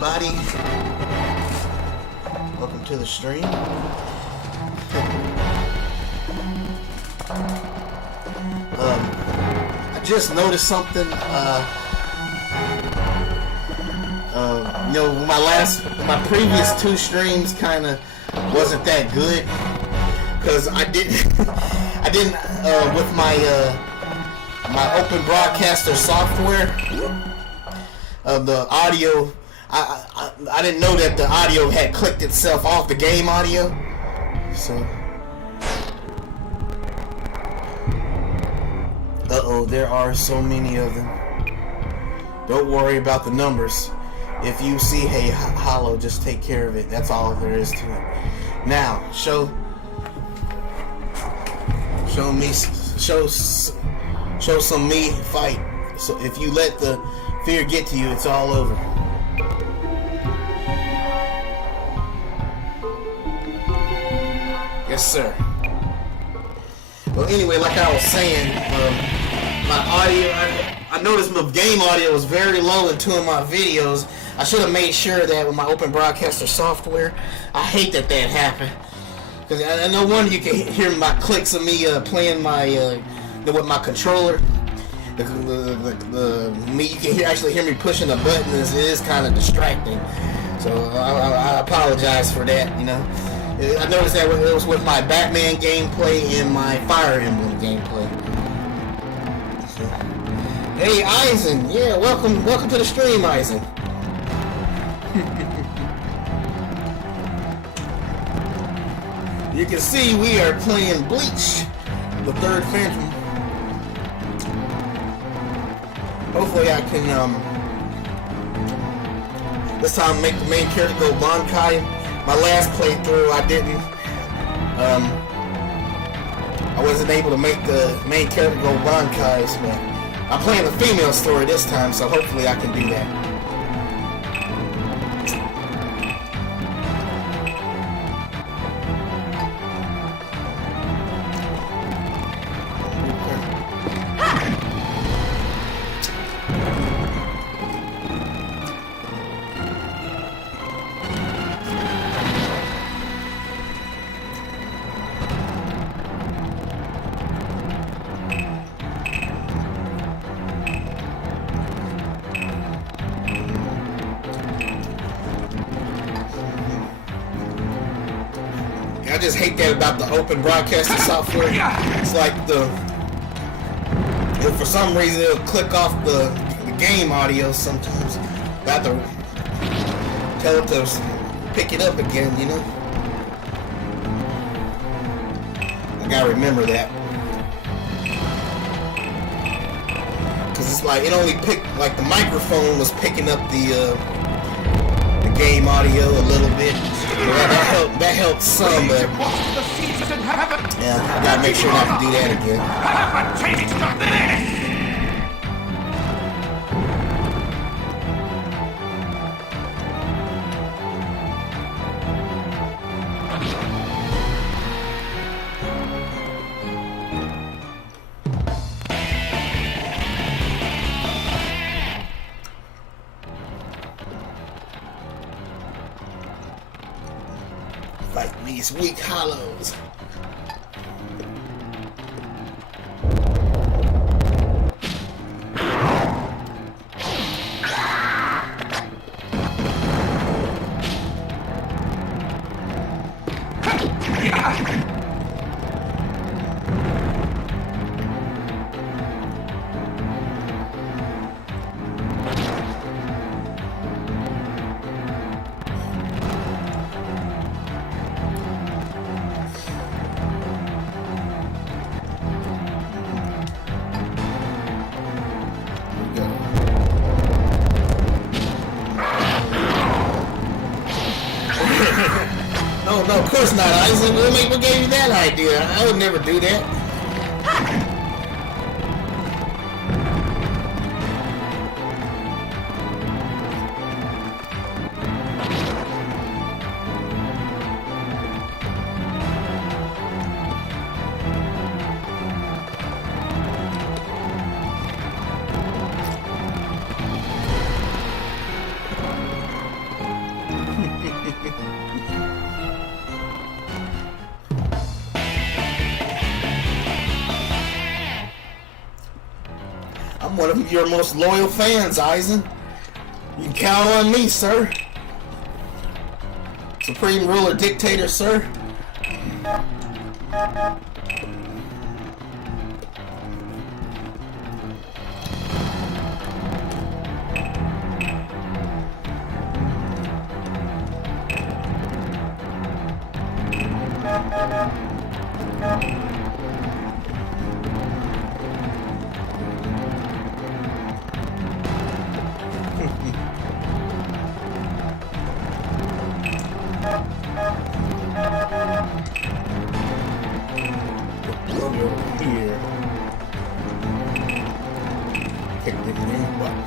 everybody. Welcome to the stream. I just noticed something. My previous two streams kind of wasn't that good because I didn't with my open broadcaster software. The audio, I didn't know that the audio had clicked itself off the game audio. So, there are so many of them. Don't worry about the numbers. If you see hey hollow, just take care of it. That's all there is to it. Now, show some me fight. So if you let the fear get to you, it's all over. Yes, sir. Well, anyway, like I was saying, my audio, I noticed my game audio was very low in two of my videos. I should have made sure that with my open broadcaster software. I hate that happened. Because I no wonder you can hear my clicks of me playing my with my controller. You can actually hear me pushing the button. It is kind of distracting. So I apologize for that. You know, I noticed that it was with my Batman gameplay and my Fire Emblem gameplay. So, hey Eisen, yeah, welcome to the stream, Eisen. You can see we are playing Bleach, the third Phantom. Hopefully I can, this time make the main character go Bankai. My last playthrough, I didn't, I wasn't able to make the main character go Bankais, but I'm playing the female story this time, so hopefully I can do that. I just hate that about the open broadcasting software. It's like if for some reason it'll click off the game audio sometimes. I have to tell it to pick it up again, you know? I gotta remember that. Cause it's like, it only picked, like the microphone was picking up the game audio a little bit. That helped some, but yeah, I gotta make sure not to do that again. Fight these weak hollows. No, of course not, Isaac. What gave you that idea? I would never do that. I'm one of your most loyal fans, Eisen. You can count on me, sir. Supreme ruler dictator, sir. Here. Kick the new button.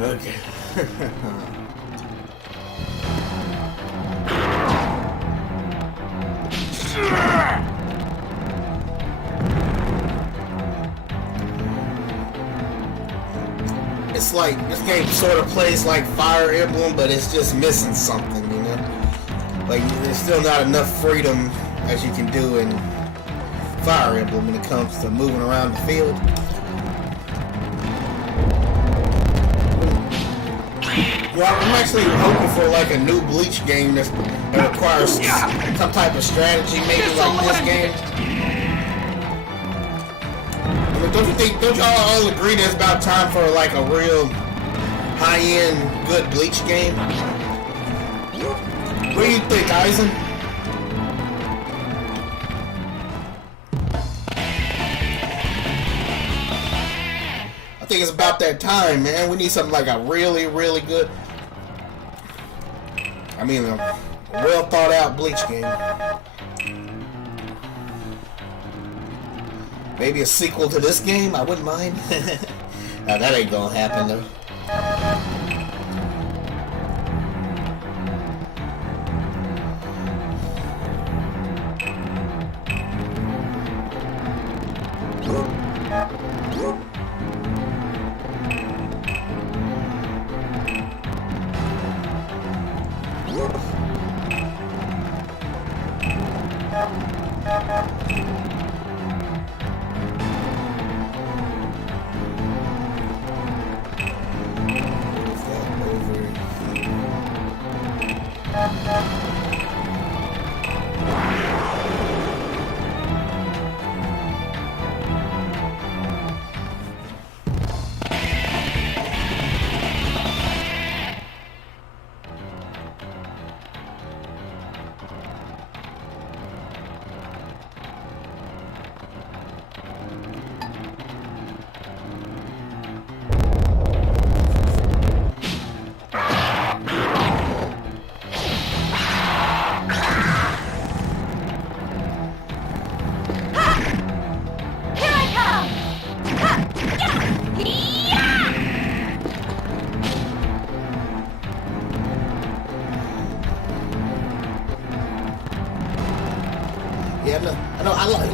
Okay. It's like this game sort of plays like Fire Emblem, but it's just missing something, you know? Like there's still not enough freedom as you can do in Fire Emblem when it comes to moving around the field. Well, I'm actually hoping for like a new Bleach game that requires some type of strategy, maybe like this game. I mean, don't y'all all agree that it's about time for like a real high-end good Bleach game? What do you think, Eisen? I think it's about that time, man. We need something like a really, really good, I mean, a well thought out Bleach game. Maybe a sequel to this game? I wouldn't mind. Now, that ain't gonna happen though.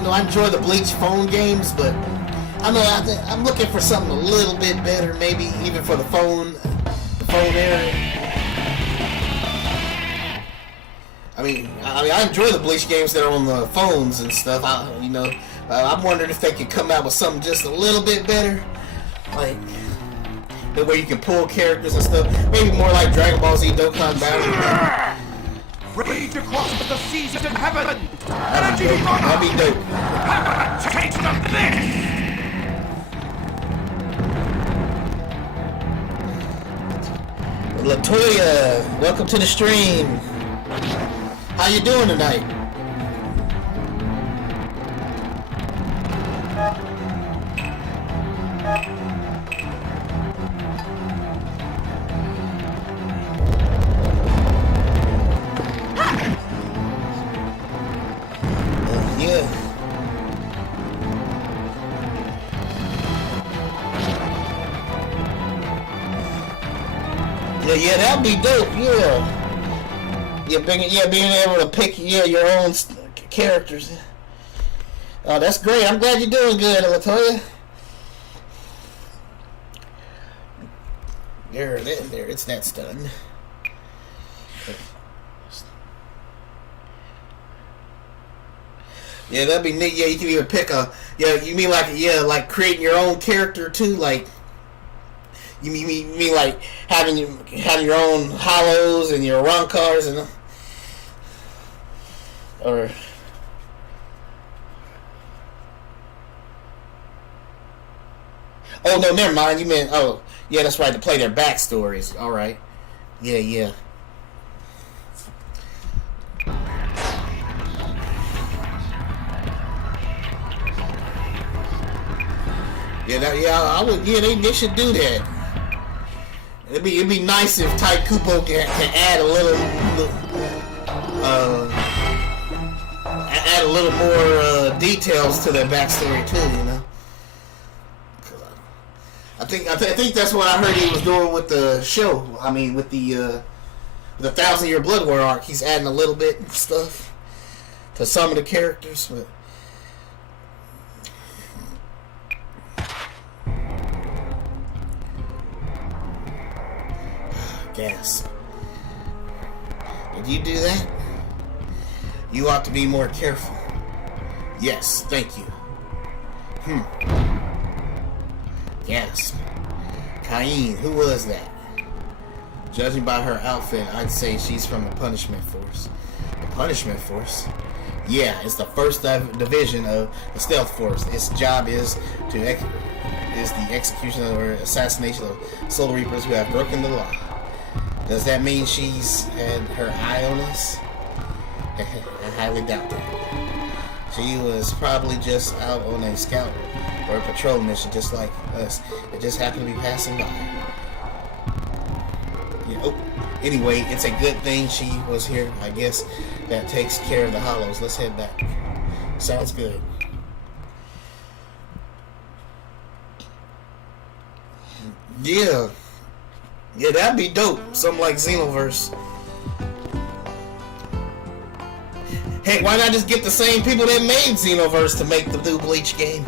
I enjoy the Bleach phone games, but I'm looking for something a little bit better, maybe even for the phone area. I mean, I enjoy the Bleach games that are on the phones and stuff. I'm wondering if they could come out with something just a little bit better, like the way you can pull characters and stuff. Maybe more like Dragon Ball Z Dokkan Battle. Rage across the seas in heaven! That'd be dope. Have a taste of this! Latoya, welcome to the stream. How you doing tonight? Yeah, that'd be dope. Yeah. Being able to pick your own characters. Oh, that's great. I'm glad you're doing good, Latoya. There. It's that's done. Yeah, that'd be neat. Yeah, you can even pick a. Yeah, you mean like creating your own character too, like. You mean like having your own hollows and your run cars and or oh no, never mind. You meant yeah, that's right, to play their backstories. All right, yeah. Yeah, I would. Yeah, they should do that. It'd be nice if Ty Kupo can add a little more details to their backstory too. You know, I think that's what I heard he was doing with the show. I mean, with the 1,000-Year Blood War arc, he's adding a little bit of stuff to some of the characters, but. Gas. Did you do that? You ought to be more careful. Yes, thank you. Yes. Cain, who was that? Judging by her outfit, I'd say she's from the Punishment Force. The Punishment Force? Yeah, it's the first division of the Stealth Force. Its job is the execution or assassination of Soul Reapers who have broken the law. Does that mean she's had her eye on us? I highly doubt that. She was probably just out on a scout or a patrol mission just like us. It just happened to be passing by. Yeah, oh, anyway, it's a good thing she was here. I guess that takes care of the hollows. Let's head back. Sounds good. Yeah. Yeah, that'd be dope. Something like Xenoverse. Hey, why not just get the same people that made Xenoverse to make the new Bleach game?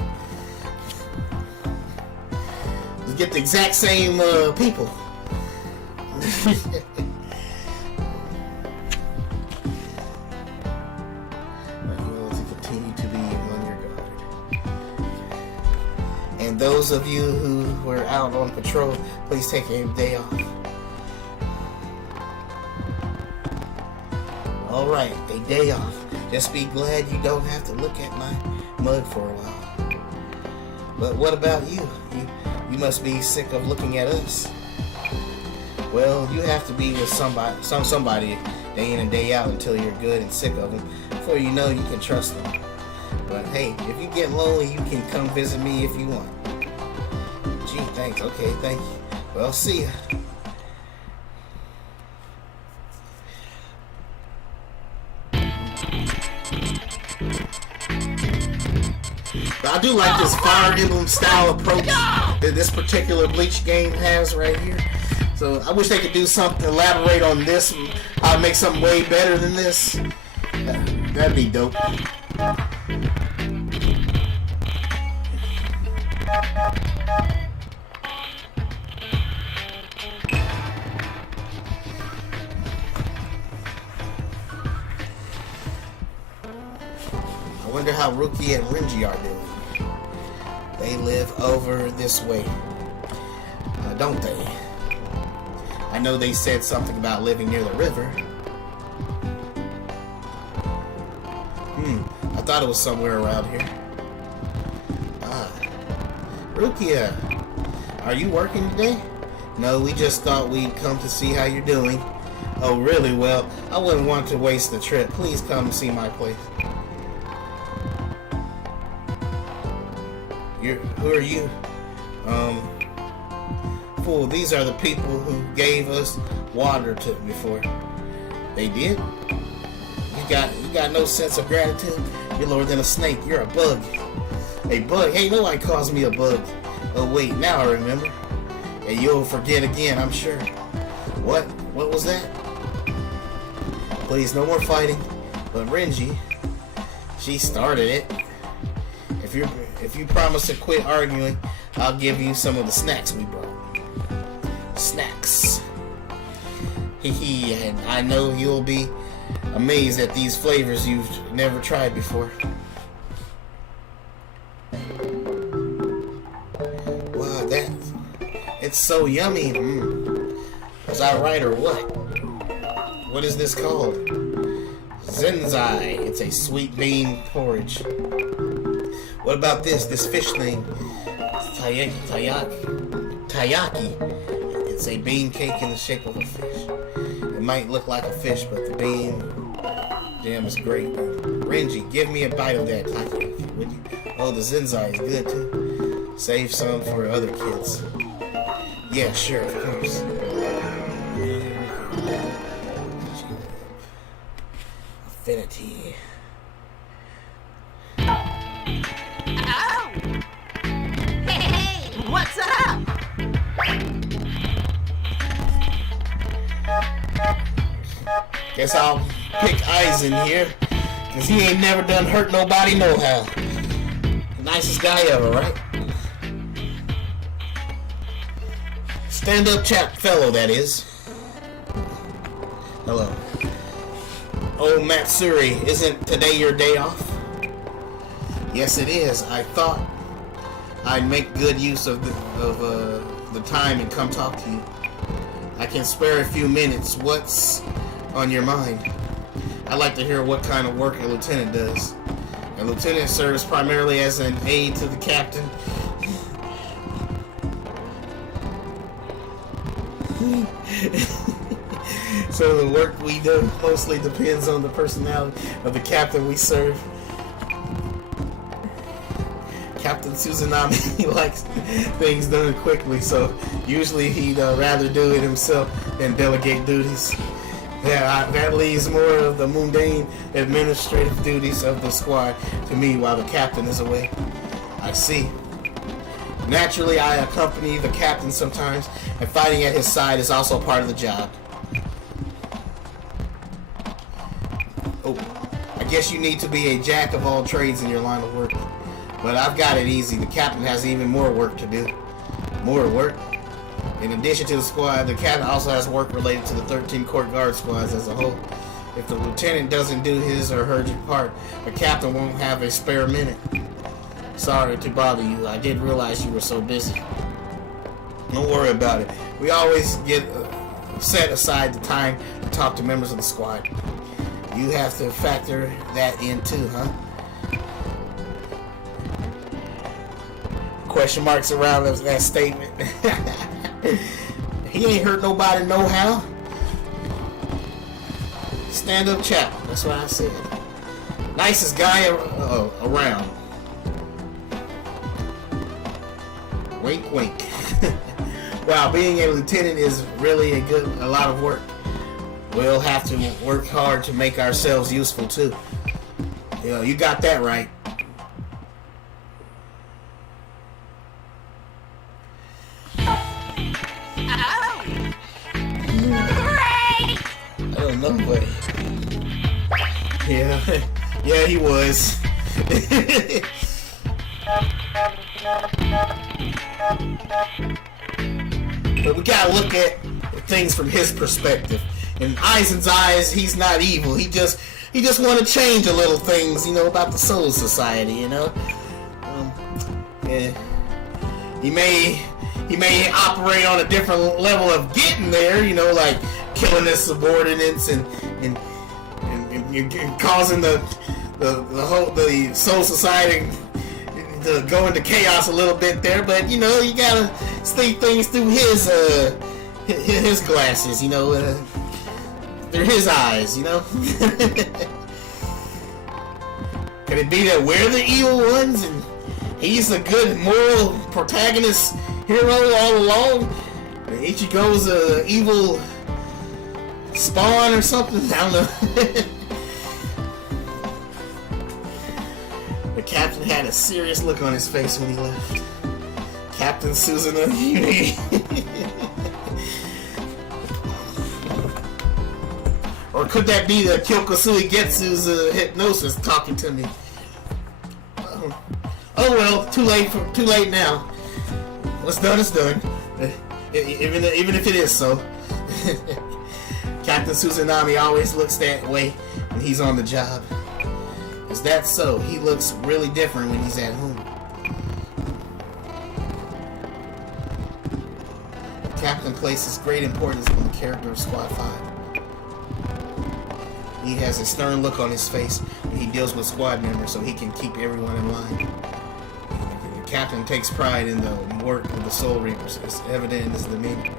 Just get the exact same people. Continue to be on your guard. And those of you who were out on patrol, please take a day off. Alright, a day off. Just be glad you don't have to look at my mug for a while. But what about you? You must be sick of looking at us. Well, you have to be with somebody day in and day out until you're good and sick of them. Before you know, you can trust them. But hey, if you get lonely, you can come visit me if you want. Gee, thanks. Okay, thank you. Well, see ya. But I do like this Fire Emblem style approach that this particular Bleach game has right here. So I wish they could do something, elaborate on this, how to make something way better than this. That'd be dope. I wonder how Ruki and Renji are doing. They live over this way, don't they? I know they said something about living near the river. I thought it was somewhere around here. Rukia, are you working today? No, we just thought we'd come to see how you're doing. Oh, really? Well, I wouldn't want to waste the trip. Please come and see my place. Who are you? Fool, these are the people who gave us water before. They did? You got no sense of gratitude? You're lower than a snake. You're a bug. A bug? Hey, nobody calls me a bug. Oh wait, now I remember. And you'll forget again, I'm sure. What? What was that? Please, no more fighting. But Renji, she started it. If you promise to quit arguing, I'll give you some of the snacks we brought. Snacks. Hee, and I know you'll be amazed at these flavors you've never tried before. Wow, it's so yummy. Was I right or what? What is this called? Zenzai. It's a sweet bean porridge. What about this fish thing? Taiyaki. It's a bean cake in the shape of a fish. It might look like a fish, but the bean jam is great. Renji, give me a bite of that taiyaki, would you? Oh, the Zenzai is good too. Save some for other kids. Yeah, sure, of course. Affinity. Oh! Hey, what's up? Guess I'll pick Aizen here, cause he ain't never done hurt nobody no how. The nicest guy ever, right? Stand-up chap fellow, that is. Hello. Oh, Matsuri, isn't today your day off? Yes, it is. I thought I'd make good use of the time and come talk to you. I can spare a few minutes. What's on your mind? I'd like to hear what kind of work a lieutenant does. A lieutenant serves primarily as an aide to the captain. So the work we do mostly depends on the personality of the captain we serve. Captain Suzanami likes things done quickly, so usually he'd rather do it himself than delegate duties. That leaves more of the mundane administrative duties of the squad to me while the captain is away. I see. Naturally, I accompany the captain sometimes, and fighting at his side is also part of the job. Oh, I guess you need to be a jack of all trades in your line of work. But I've got it easy. The captain has even more work to do. More work? In addition to the squad, the captain also has work related to the 13 court guard squads as a whole. If the lieutenant doesn't do his or her part, the captain won't have a spare minute. Sorry to bother you. I didn't realize you were so busy. Don't worry about it. We always get set aside the time to talk to members of the squad. You have to factor that in too, huh? Question marks around that statement. He ain't hurt nobody no how. Stand up chap. That's what I said. Nicest guy around. Wink, wink. Wow, being a lieutenant is really a lot of work. We'll have to work hard to make ourselves useful too. You know, you got that right. I don't know, but yeah, he was. But we gotta look at things from his perspective. In Aizen's eyes, he's not evil. He just want to change a little things, you know, about the Soul Society, you know. Yeah. He may operate on a different level of getting there, you know, like killing his subordinates and causing the Soul Society to go into chaos a little bit there. But you know, you gotta see things through his glasses, you know, through his eyes, you know. Could it be that we're the evil ones and he's the good moral protagonist hero all along? Ichigo's a evil spawn or something? I don't know. The captain had a serious look on his face when he left. Captain Susanoo. could that be the Kyokosui Getsu's hypnosis talking to me? Oh well, too late now. What's done is done. Even if it is so. Captain Suzanami always looks that way when he's on the job. Is that so? He looks really different when he's at home. The captain places great importance on the character of Squad 5. He has a stern look on his face when he deals with squad members so he can keep everyone in line. The captain takes pride in the work of the Soul Reapers. It's evident in his demeanor.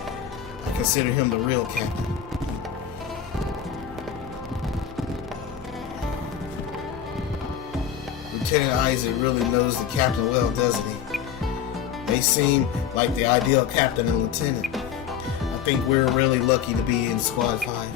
I consider him the real captain. Lieutenant Isaac really knows the captain well, doesn't he? They seem like the ideal captain and lieutenant. I think we're really lucky to be in Squad 5.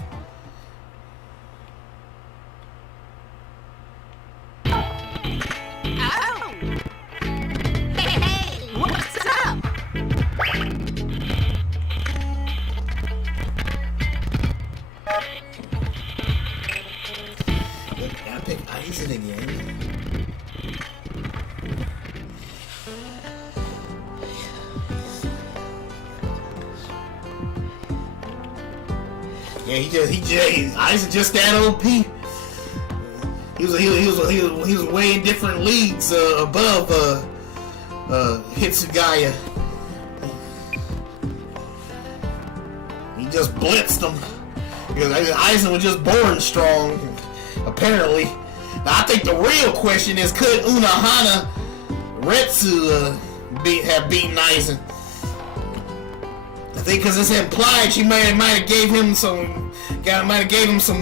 Isaac just that OP. He was way in different leagues above Hitsugaya. He just blitzed him because Isaac was just born strong, apparently. Now I think the real question is, could Unohana Retsu have beaten Aizen? I think because it's implied she might have gave him some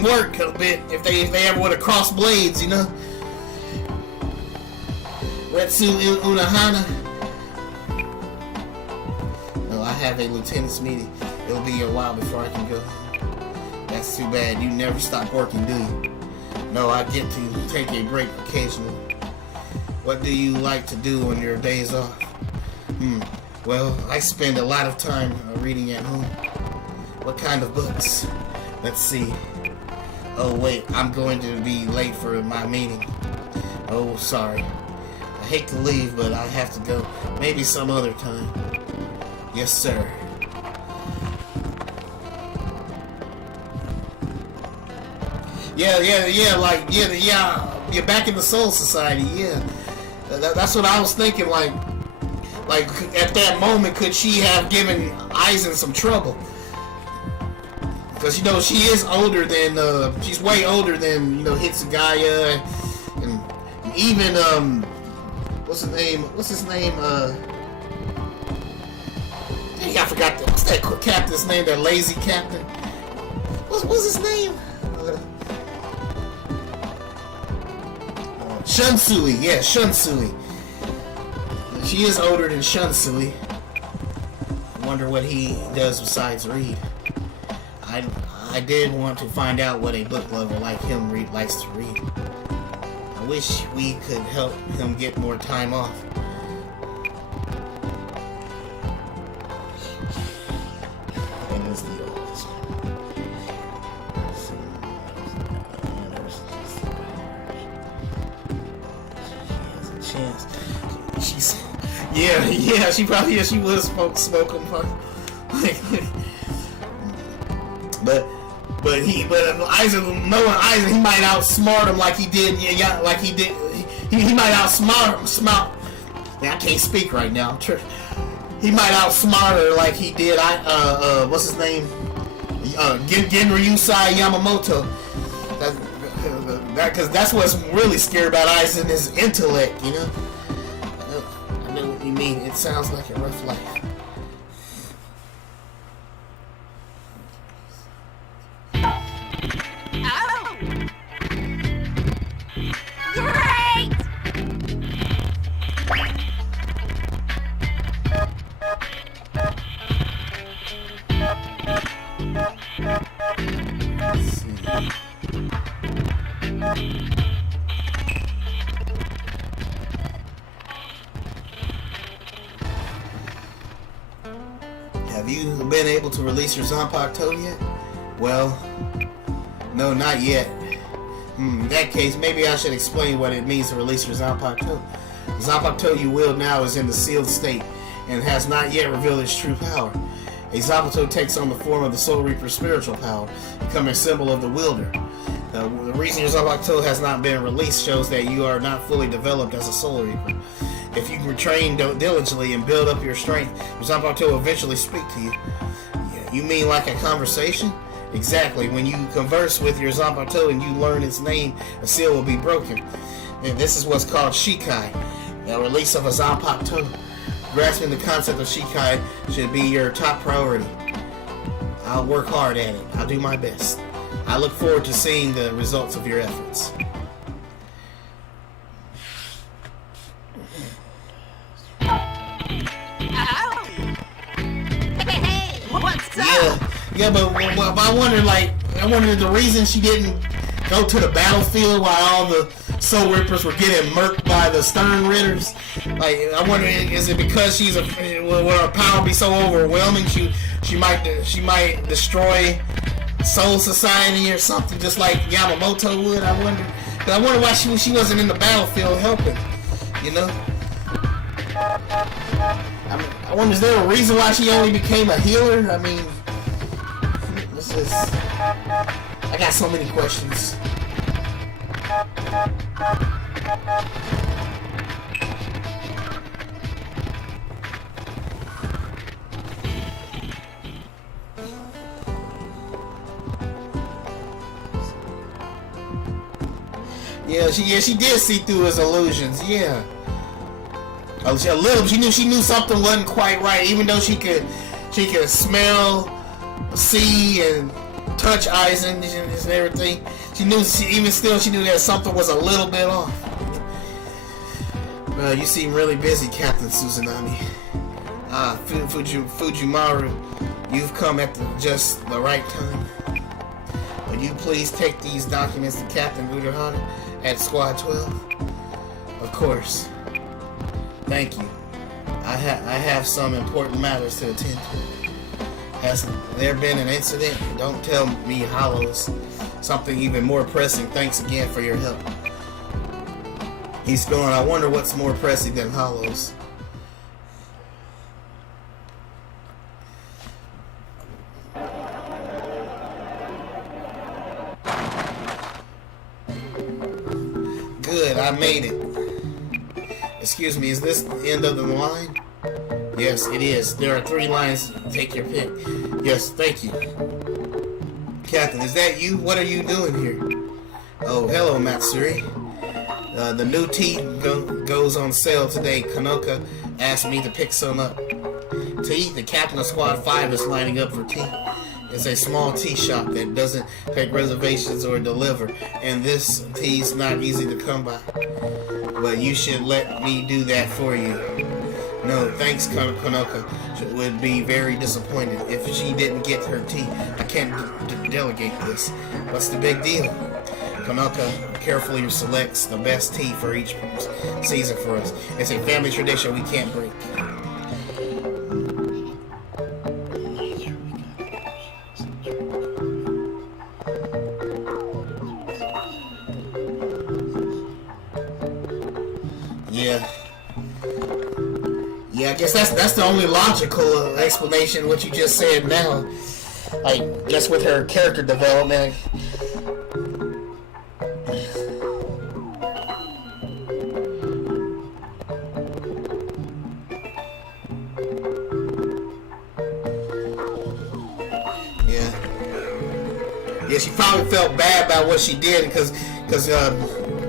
work a bit if they ever would have crossed blades, you know. Retsu Unohana. No, I have a lieutenant's meeting. It'll be a while before I can go. That's too bad. You never stop working, do you? No, I get to take a break occasionally. What do you like to do on your days off? Well, I spend a lot of time reading at home. What kind of books? Let's see. Oh wait, I'm going to be late for my meeting. Oh, sorry. I hate to leave, but I have to go. Maybe some other time. Yes, sir. Yeah, you're back in the Soul Society, yeah. That's what I was thinking, like at that moment, could she have given Aizen some trouble? Because, you know, she is older than, she's way older than, you know, Hitsugaya, and even, what's his name, dang, I forgot what's that captain's name, that lazy captain? What's his name? Shunsui, yeah, Shunsui. She is older than Shunsui. I wonder what he does besides read. I did want to find out what a book lover like him likes to read. I wish we could help him get more time off. And it's the oldest one. She has a chance. She was smoking. But Isaac, knowing Isaac, he might outsmart him like he did. He might outsmart him. Man, I can't speak right now. He might outsmart her like he did. What's his name? Genryusai Yamamoto. Because that's what's really scary about Isaac, his intellect. You know. I know what you mean. It sounds like a rough life. Have you been able to release your Zanpakuto yet? Well, No, not yet. In that case, maybe I should explain what it means to release your Zanpakuto. The Zanpakuto you wield now is in the sealed state and has not yet revealed its true power. A Zanpakuto takes on the form of the Soul Reaper's spiritual power, becoming a symbol of the wielder. The reason your Zanpakuto has not been released shows that you are not fully developed as a Soul Reaper. If you can train diligently and build up your strength, your Zanpakuto will eventually speak to you. You mean like a conversation? Exactly. When you converse with your Zanpakuto and you learn its name, a seal will be broken. And this is what's called Shikai, the release of a Zanpakuto. Grasping the concept of Shikai should be your top priority. I'll work hard at it. I'll do my best. I look forward to seeing the results of your efforts. Yeah, but I wonder the reason she didn't go to the battlefield while all the Soul Rippers were getting murked by the Stern Ritters. Like, I wonder, is it because will her power be so overwhelming she might destroy Soul Society or something, just like Yamamoto would? I wonder. But I wonder why she wasn't in the battlefield helping. You know. I wonder, is there a reason why she only became a healer? I mean, I got so many questions. Yeah, she did see through his illusions. Yeah. She knew something wasn't quite right, even though she could smell, see, and touch Aizen and everything. She knew that something was a little bit off. You seem really busy, Captain Suzanami. Fujimaru, you've come at just the right time. Would you please take these documents to Captain Urahara at Squad 12? Of course. Thank you. I have some important matters to attend to. Has there been an incident? Don't tell me Hollows. Something even more pressing. Thanks again for your help. He's going, I wonder what's more pressing than Hollows. Good, I made it. Excuse me, is this the end of the line? Yes, it is. There are 3 lines. Take your pick. Yes, thank you. Captain, is that you? What are you doing here? Oh, hello, Matsuri. The new tea goes on sale today. Kanoka asked me to pick some up. Tea? The captain of Squad 5 is lining up for tea. It's a small tea shop that doesn't take reservations or deliver, and this tea's not easy to come by. But you should let me do that for you. No, thanks, Kanoka. She would be very disappointed if she didn't get her tea. I can't delegate this. What's the big deal? Kanoka carefully selects the best tea for each season for us. It's a family tradition we can't break. Yeah, I guess that's the only logical explanation, what you just said now. Like, just with her character development. Yeah, she probably felt bad about what she did, because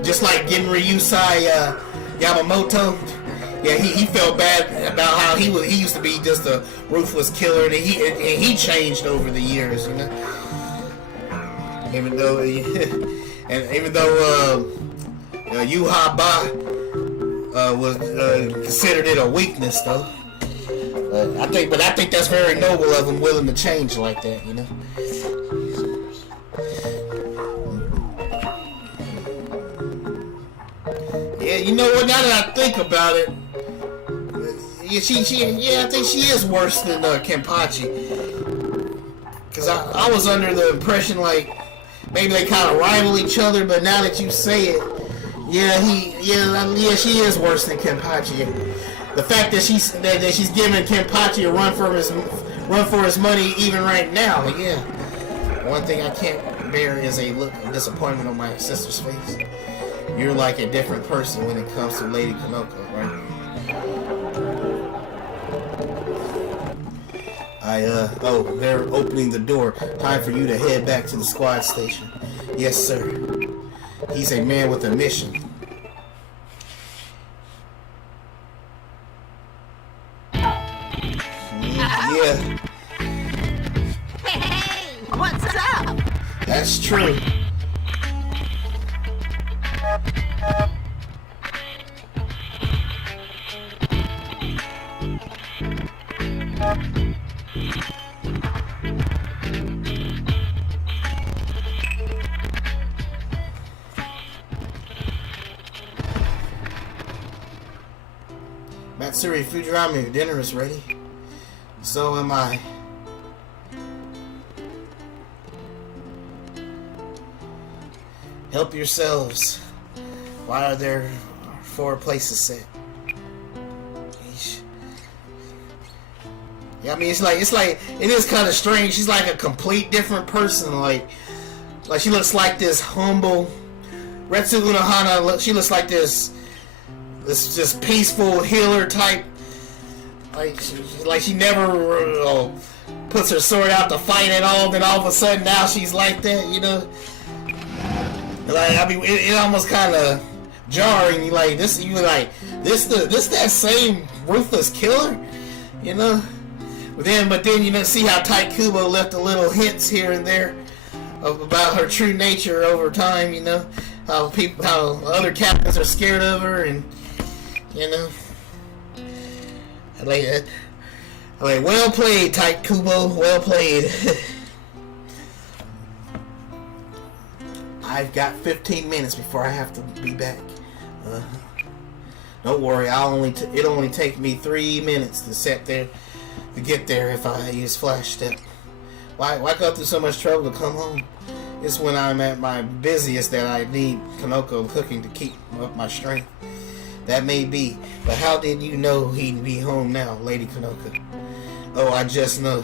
just like getting Ryusai Yamamoto, yeah, he felt bad about how he used to be just a ruthless killer, and he changed over the years, you know. Even though Yuha Ba was considered it a weakness, though. I think that's very noble of him, willing to change like that, you know. Yeah, you know what? Now that I think about it, I think she is worse than Kenpachi. Cause I was under the impression like maybe they kind of rival each other, but now that you say it, yeah, she is worse than Kenpachi. The fact that she's giving Kenpachi a run for his money even right now, yeah. One thing I can't bear is a look of disappointment on my sister's face. You're like a different person when it comes to Lady Kanoko, right? They're opening the door. Time for you to head back to the squad station. Yes, sir. He's a man with a mission. Yeah. Hey, what's up? That's true. Matsuri Fujirami, your dinner is ready. So am I. Help yourselves. Why are there 4 places set? Yeah, I mean, it is kind of strange. She's like a complete different person. Like she looks like this humble Retsu Unohana. She looks like this just peaceful healer type. Like she never puts her sword out to fight at all. Then all of a sudden now she's like that, you know. Like, I mean, it almost kind of jarring. This that same ruthless killer, you know. But then you know, see how Tight Kubo left a little hints here and there about her true nature over time. You know how other captains are scared of her, and you know. Like, well played, Tight Kubo. Well played. I've got 15 minutes before I have to be back. Don't worry, it'll only take me 3 minutes to get there if I use Flash Step. Why go through so much trouble to come home? It's when I'm at my busiest that I need Kanoko cooking to keep up my strength. That may be, but how did you know he'd be home now, Lady Kanoko? Oh, I just know.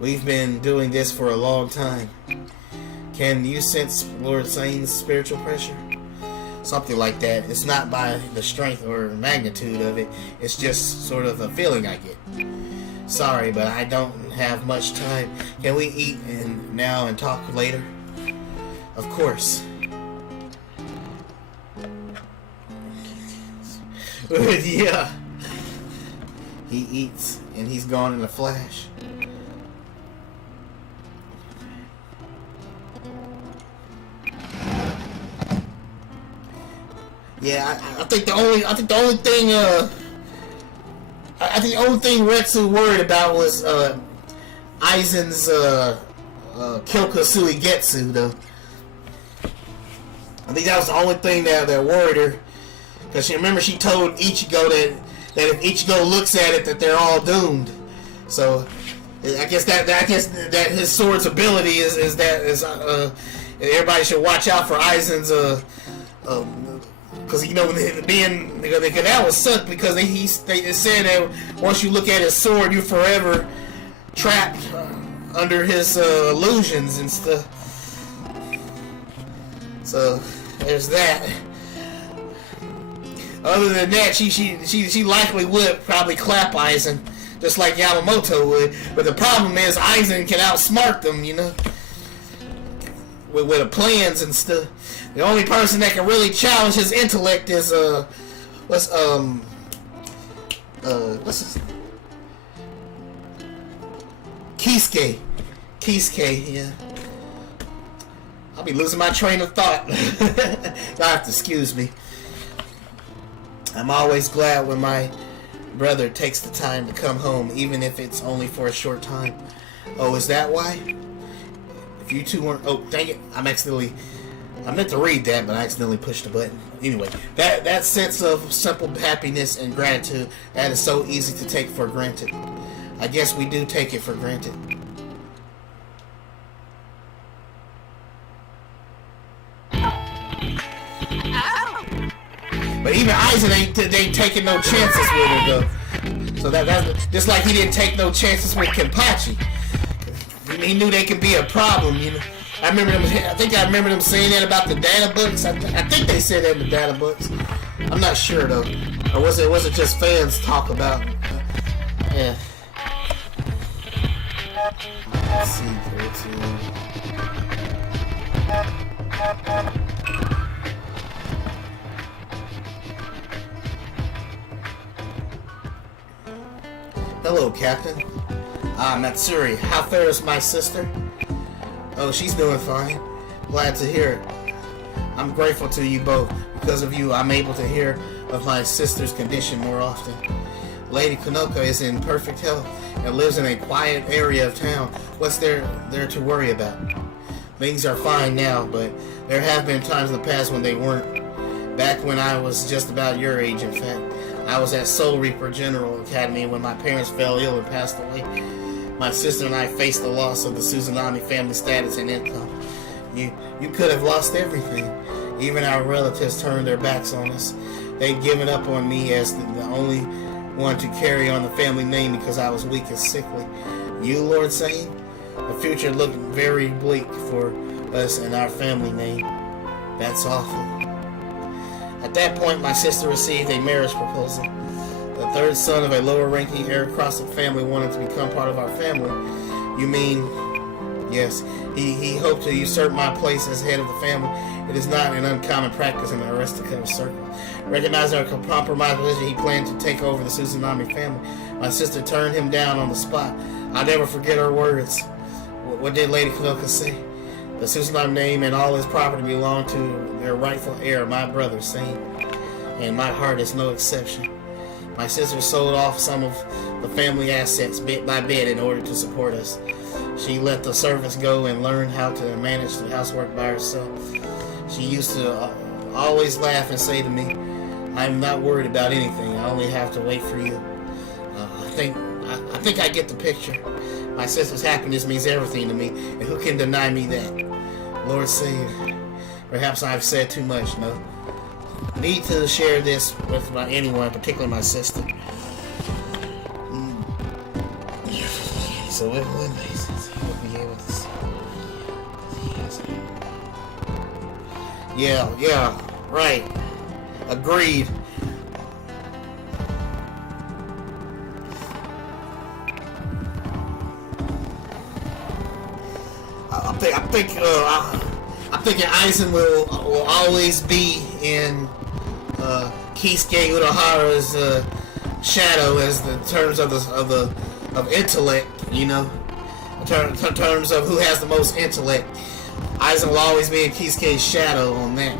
We've been doing this for a long time. Can you sense Lord Sane's spiritual pressure? Something like that. It's not by the strength or magnitude of it. It's just sort of a feeling I get. Sorry, but I don't have much time. Can we eat now and talk later? Of course. Yeah. He eats and he's gone in a flash. Yeah, I think the only thing Retsu worried about was Aizen's Kyoka Suigetsu, though. I think that was the only thing that worried her. Because she told Ichigo that if Ichigo looks at it, that they're all doomed. So I guess that his sword's ability is everybody should watch out for Aizen's because you know that was suck because they said that once you look at his sword, you're forever trapped under his illusions and stuff. So there's that. Other than that, she likely would probably clap Aizen, just like Yamamoto would. But the problem is Aizen can outsmart them, you know, with the plans and stuff. The only person that can really challenge his intellect is what's his Kisuke. Kisuke, yeah. I'll be losing my train of thought. Y'all have to excuse me. I'm always glad when my brother takes the time to come home, even if it's only for a short time. Oh, is that why? If you two weren't... Oh, dang it. I meant to read that, but I accidentally pushed the button. Anyway, that sense of simple happiness and gratitude, that is so easy to take for granted. I guess we do take it for granted. But even Aizen ain't taking no chances with her though. So that's just like he didn't take no chances with Kenpachi. He knew they could be a problem, you know. I think I remember them saying that about the data books. I think they said that in the data books. I'm not sure though. Or was it just fans talk about it? Yeah. Let's see, 14. Hello, Captain. Matsuri, how fair is my sister? Oh, she's doing fine. Glad to hear it. I'm grateful to you both. Because of you, I'm able to hear of my sister's condition more often. Lady Kanoka is in perfect health and lives in a quiet area of town. What's there to worry about? Things are fine now, but there have been times in the past when they weren't. Back when I was just about your age, in fact. I was at Soul Reaper General Academy when my parents fell ill and passed away. My sister and I faced the loss of the Suzanami family status and income. You could have lost everything. Even our relatives turned their backs on us. They'd given up on me as the only one to carry on the family name because I was weak and sickly. You, Lord Sane? The future looked very bleak for us and our family name. That's awful. At that point, my sister received a marriage proposal. The third son of a lower-ranking aristocratic family wanted to become part of our family. You mean... Yes, he hoped to usurp my place as head of the family. It is not an uncommon practice in the aristocratic circle. Recognizing our compromised position, he planned to take over the Suzanami family. My sister turned him down on the spot. I'll never forget her words. What did Lady Kanoka say? The Suzanami name and all his property belong to their rightful heir, my brother, Sane. And my heart is no exception. My sister sold off some of the family assets bit by bit in order to support us. She let the servants go and learned how to manage the housework by herself. She used to always laugh and say to me, I'm not worried about anything. I only have to wait for you. I think I get the picture. My sister's happiness means everything to me, and who can deny me that? Lord save. Perhaps I've said too much, no? Need to share this with anyone, particularly my sister. So it would make sense. He would be able to see. Yeah, right. Agreed. I'm thinking Aizen will always be in Kisuke Urahara's shadow as the terms of intellect, you know, in terms of who has the most intellect. Aizen will always be in Kisuke's shadow on that.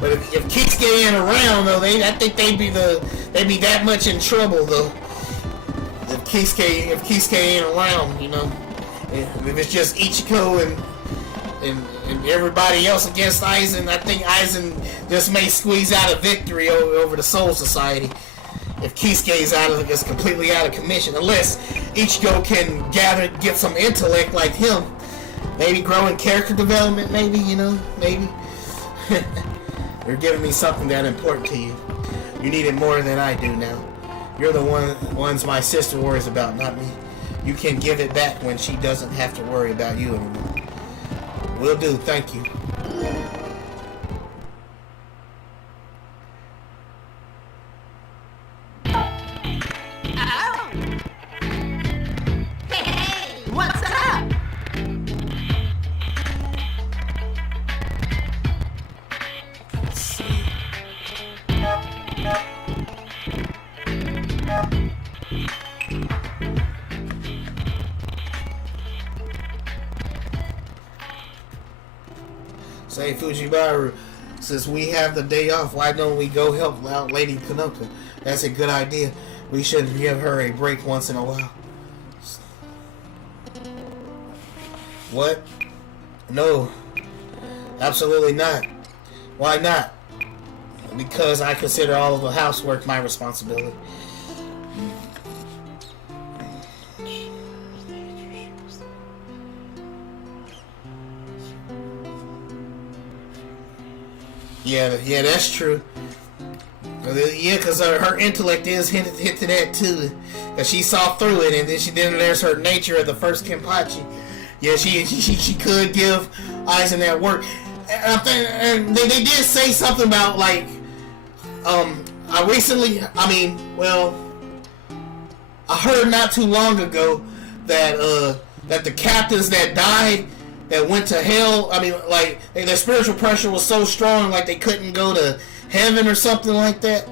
But if Kisuke ain't around though, I think they'd be that much in trouble though. If Kisuke ain't around, you know. If it's just Ichiko and everybody else against Aizen, I think Aizen just may squeeze out a victory over the Soul Society. If Kisuke's is completely out of commission, unless Ichigo can get some intellect like him, maybe grow in character development, maybe, you know, maybe. You're giving me something that important to you. You need it more than I do now. You're the ones my sister worries about, not me. You can give it back when she doesn't have to worry about you anymore. Will do, thank you. Oh! Hey, what's up? Let's see. Say, Fujibaru, since we have the day off, why don't we go help out Lady Kanoka? That's a good idea. We should give her a break once in a while. What? No. Absolutely not. Why not? Because I consider all of the housework my responsibility. Yeah, that's true. Yeah, because her intellect is hit to that too. Cause she saw through it, and then there's her nature of the first Kenpachi. Yeah, she could give Aizen that work. And they did say something about like, I heard not too long ago that that the captains that died, that went to hell, like their spiritual pressure was so strong, like they couldn't go to heaven or something like that.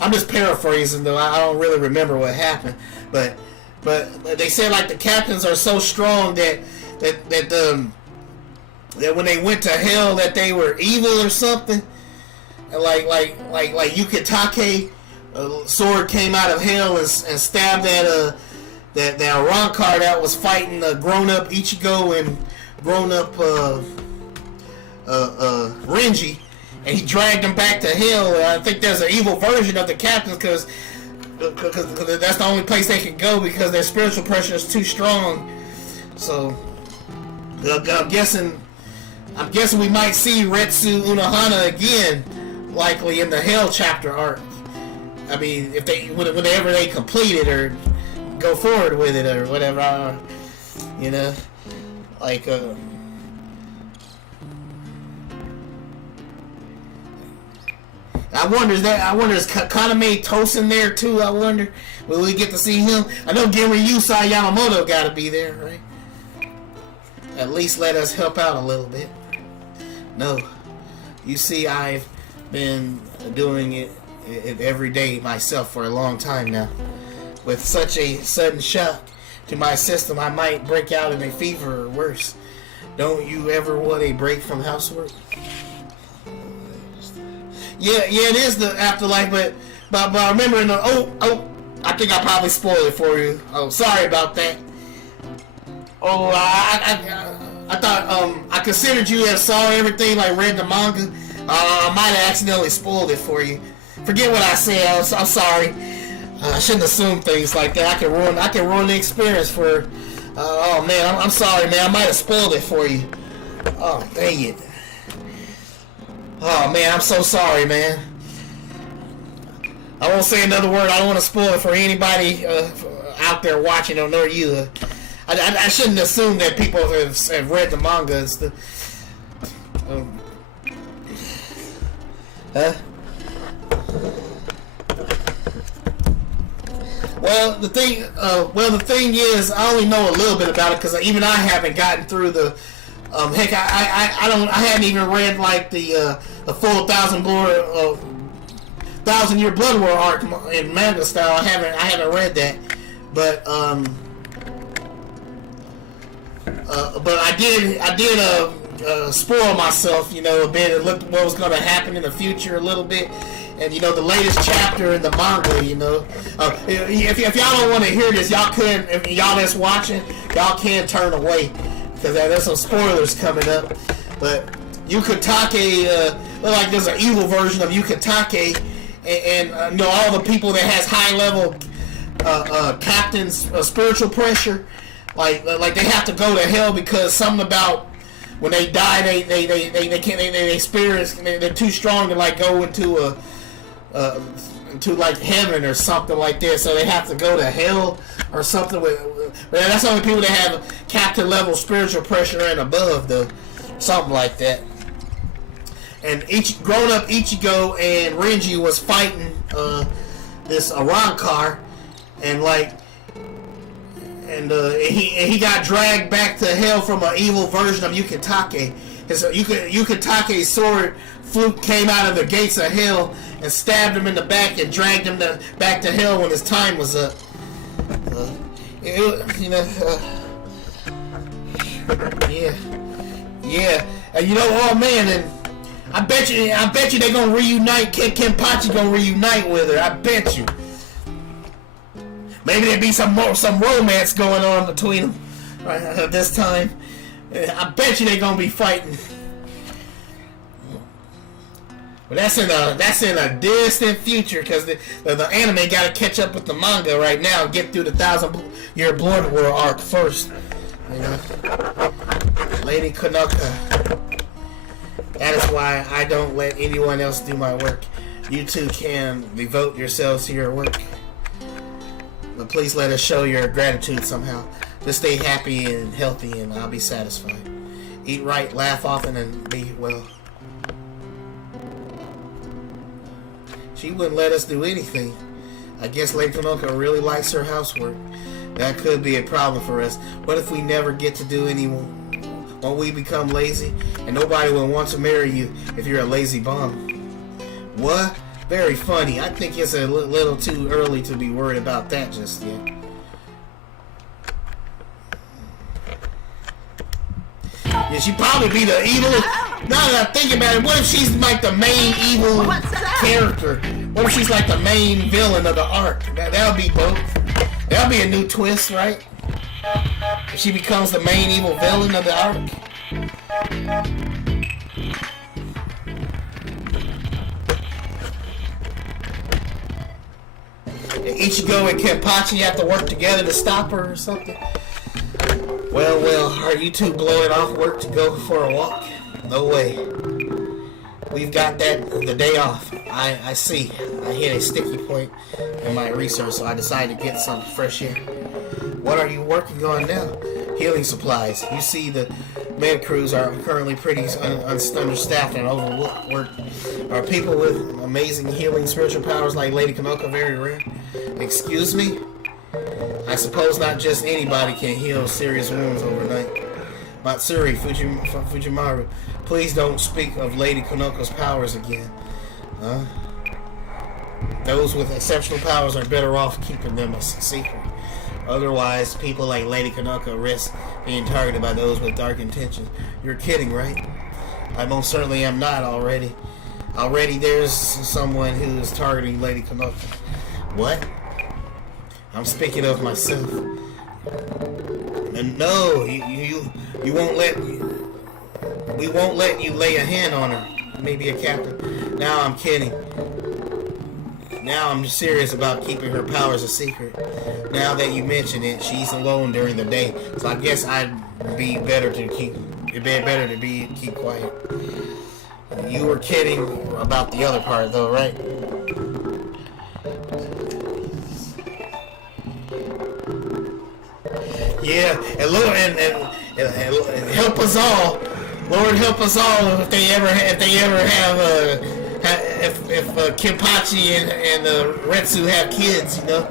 I'm just paraphrasing though. I don't really remember what happened, but they said like the captains are so strong that when they went to hell that they were evil or something. And like Yukitake, sword came out of hell and stabbed that Rancor that was fighting grown up Ichigo and grown up Renji, and he dragged him back to hell. And I think there's an evil version of the captains because that's the only place they can go because their spiritual pressure is too strong. So I'm guessing we might see Retsu Unohana again, likely in the Hell chapter arc. I mean, if whenever they complete it or go forward with it or whatever, like I wonder is Kaname Tosin there too? I wonder, will we get to see him? I know Genri Yusai Yamamoto got to be there, right? At least let us help out a little bit. No, you see, I've been doing it every day myself for a long time now. With such a sudden shock to my system, I might break out in a fever or worse. Don't you ever want a break from housework? Yeah, it is the afterlife, but I remember in the I think I probably spoiled it for you. Oh, sorry about that. Oh, I thought I considered you as saw everything, like read the manga. I might have accidentally spoiled it for you. Forget what I said. I'm sorry. I shouldn't assume things like that. I can ruin the experience for. Oh man, I'm sorry, man. I might have spoiled it for you. Oh dang it. Oh man, I'm so sorry, man. I won't say another word. I don't want to spoil it for anybody out there watching, or nor you. I shouldn't assume that people have read the manga. Well, the thing is, I only know a little bit about it because even I haven't gotten through the. Heck, I hadn't even read like the full 1,000-year Blood War arc in manga style. I haven't read that, but I did spoil myself, a bit, and looked what was going to happen in the future a little bit. And the latest chapter in the manga, if y'all don't want to hear this, y'all can. If y'all that's watching, y'all can turn away because there's some spoilers coming up. But Yukitake, like there's an evil version of Yukitake, and all the people that has high level captains spiritual pressure, like they have to go to hell because something about when they die, they can't, they experience, they're too strong to like go into like heaven or something like that, so they have to go to hell or something. That's only people that have captain level spiritual pressure and above, though, something like that. And grown up Ichigo and Renji was fighting this Rancor, and he got dragged back to hell from an evil version of Yukitake. Yukitake's sword fluke came out of the gates of hell and stabbed him in the back and dragged him back to hell when his time was up. Yeah. And oh man, and I bet you they're gonna reunite. Kenpachi gonna reunite with her. I bet you. Maybe there'd be some romance going on between them right this time. I bet you they're gonna be fighting. But that's in a distant future because the anime got to catch up with the manga right now and get through the 1,000-year Blood War arc first. Lady Konaka. That is why I don't let anyone else do my work. You two can devote yourselves to your work. But please let us show your gratitude somehow. Just stay happy and healthy and I'll be satisfied. Eat right, laugh often, and be well. She wouldn't let us do anything. I guess Lady Kanoka really likes her housework. That could be a problem for us. What if we never get to do any? Won't we become lazy? And nobody will want to marry you if you're a lazy bum. What? Very funny. I think it's a little too early to be worried about that just yet. Yeah, she'd probably be the evil. Now that I think about it, what if she's like the main evil character? What if she's like the main villain of the arc? That would be dope. That would be a new twist, right? If she becomes the main evil villain of the arc. Ichigo and Kenpachi have to work together to stop her or something. Well, are you two blowing off work to go for a walk? No way. We've got the day off. I see. I hit a sticky point in my research, so I decided to get some fresh air. What are you working on now? Healing supplies. You see, the med crews are currently pretty understaffed and overworked. Are people with amazing healing spiritual powers like Lady Kanoka very rare? Excuse me? I suppose not just anybody can heal serious wounds overnight. Matsuri Fujimaru, please don't speak of Lady Kanoka's powers again. Those with exceptional powers are better off keeping them a secret. Otherwise, people like Lady Kanoka risk being targeted by those with dark intentions. You're kidding, right? I most certainly am not already. Already there's someone who is targeting Lady Kanoka. What? I'm speaking of myself. And no, you won't let we won't let you lay a hand on her. Maybe a captain. Now I'm kidding. Now I'm serious about keeping her powers a secret. Now that you mention it, she's alone during the day, so I guess I'd be better to keep quiet. You were kidding about the other part, though, right? Yeah, and Lord, and help us all, Lord, help us all if they ever have if Kenpachi and Retsu have kids, you know,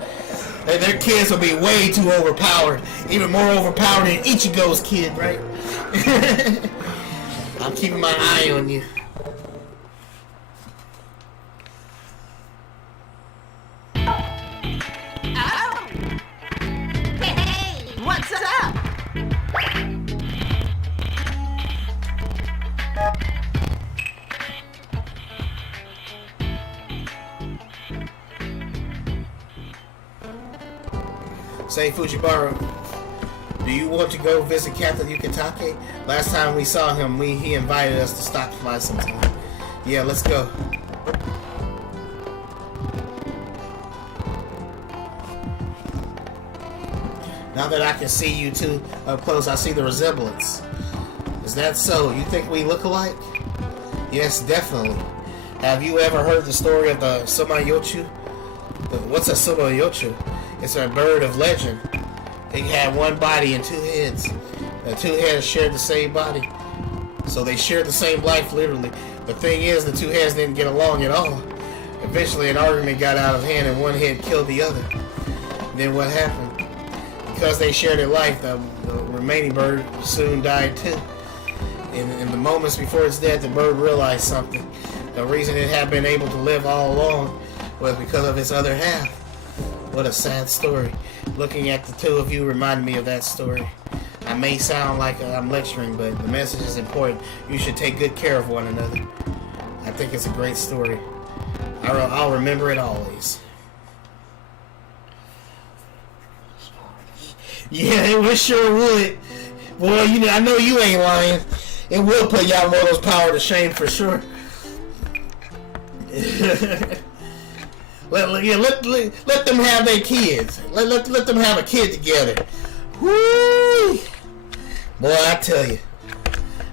their kids will be way too overpowered, even more overpowered than Ichigo's kid, right? I'm keeping my eye on you. What's up? Say, Fujimaru, do you want to go visit Captain Yukitake? Last time we saw him, he invited us to stop by sometime. Yeah, let's go. Now that I can see you two up close, I see the resemblance. Is that so? You think we look alike? Yes, definitely. Have you ever heard the story of the Sumayochu? What's a Sumayochu? It's a bird of legend. They had one body and two heads. The two heads shared the same body. So they shared the same life, literally. The thing is, the two heads didn't get along at all. Eventually, an argument got out of hand and one head killed the other. Then what happened? Because they shared a life, the remaining bird soon died too. In the moments before its death, the bird realized something. The reason it had been able to live all along was because of its other half. What a sad story. Looking at the two of you reminded me of that story. I may sound like I'm lecturing, but the message is important. You should take good care of one another. I think it's a great story. I'll remember it always. Yeah, it sure would. Boy, I know you ain't lying. It will put Yamamoto's power to shame for sure. Let them have their kids. Let them have a kid together. Woo! Boy, I tell you.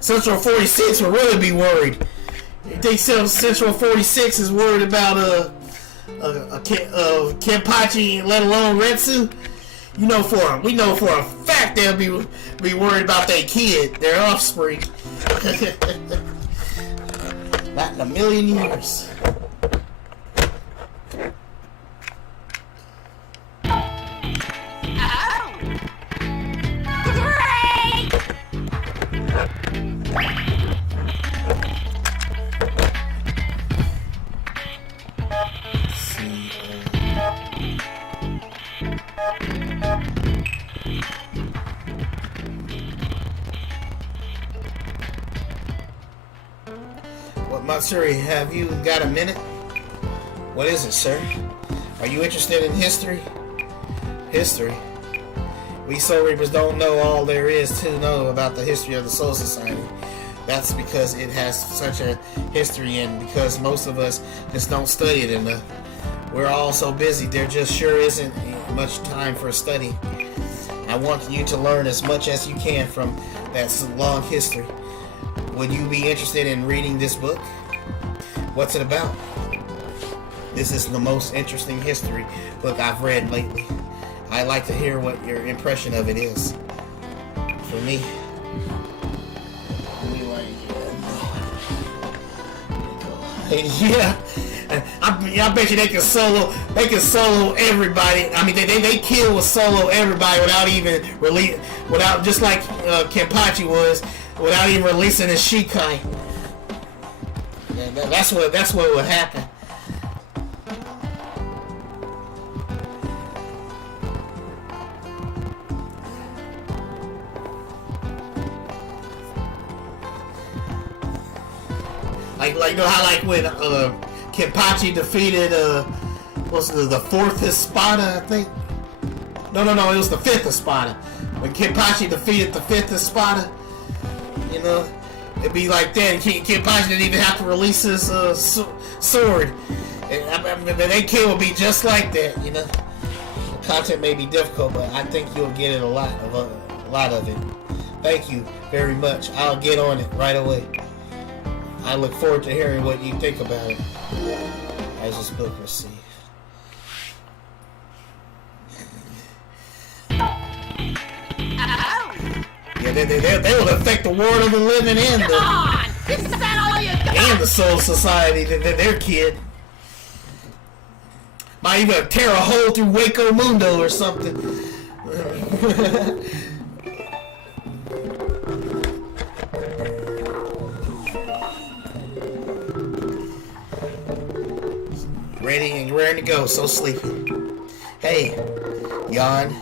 Central 46 will really be worried. You think Central 46 is worried about Kenpachi, let alone Retsu? We know for a fact they'll be worried about their kid, their offspring. Not in a million years. What, Matsuri, have you got a minute? What is it, sir? Are you interested in history? History? We Soul Reapers don't know all there is to know about the history of the Soul Society. That's because it has such a history, and because most of us just don't study it enough. We're all so busy, there just sure isn't much time for study. I want you to learn as much as you can from that long history. Would you be interested in reading this book? What's it about? This is the most interesting history book I've read lately. I'd like to hear what your impression of it is. For me, yeah, I bet you they can solo everybody. I mean, they kill with solo everybody without even without, just like Kenpachi was, without even releasing his Shikai. That's what would happen. Like you know how like when Kenpachi defeated what's the fourth Espada, I think. No, it was the fifth Espada. When Kenpachi defeated the fifth Espada, you know, it'd be like that. And Kenpachi didn't even have to release his sword. And that kill would be just like that, you know. The content may be difficult, but I think you'll get it a lot of it. Thank you very much. I'll get on it right away. I look forward to hearing what you think about it. As this book received. Yeah, they will affect the world of the living and the Soul Society. Their kid might even tear a hole through Waco Mundo or something. Ready and raring to go, so sleepy. Hey, Jan,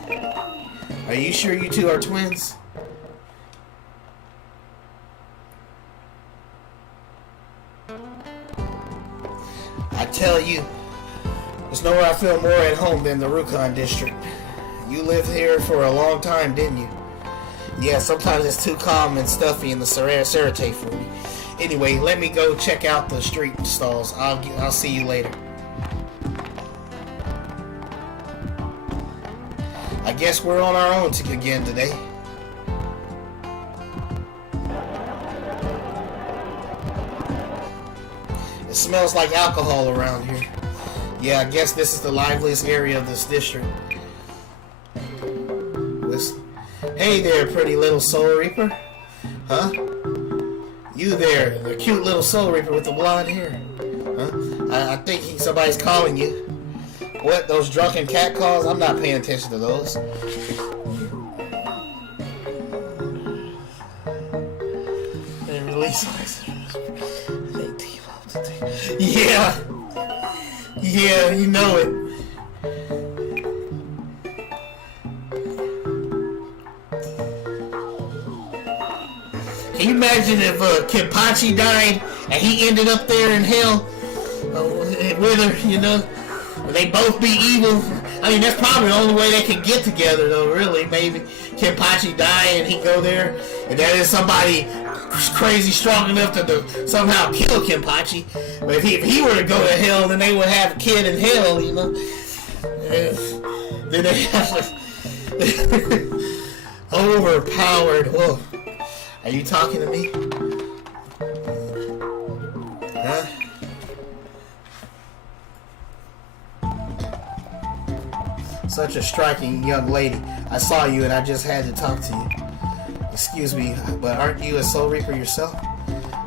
are you sure you two are twins? I tell you, there's nowhere I feel more at home than the Rukon district. You lived here for a long time, didn't you? Yeah, sometimes it's too calm and stuffy in the Sarate for me. Anyway, let me go check out the street stalls. I'll see you later. I guess we're on our own again today. It smells like alcohol around here. Yeah, I guess this is the liveliest area of this district. Hey there, pretty little Soul Reaper. Huh? You there, the cute little Soul Reaper with the blonde hair. Huh? I think somebody's calling you. What, those drunken cat calls? I'm not paying attention to those. And release. Yeah. Yeah, you know it. Can you imagine if Kenpachi died and he ended up there in hell with her, you know? They both be evil. I mean, that's probably the only way they can get together, though, really. Maybe Kenpachi die and he go there, and that is somebody crazy strong enough to somehow kill Kenpachi. But if he were to go to hell, then they would have a kid in hell, you know? Then they have overpowered. Whoa. Are you talking to me? Huh? Such a striking young lady. I saw you and I just had to talk to you. Excuse me, but aren't you a Soul Reaper yourself?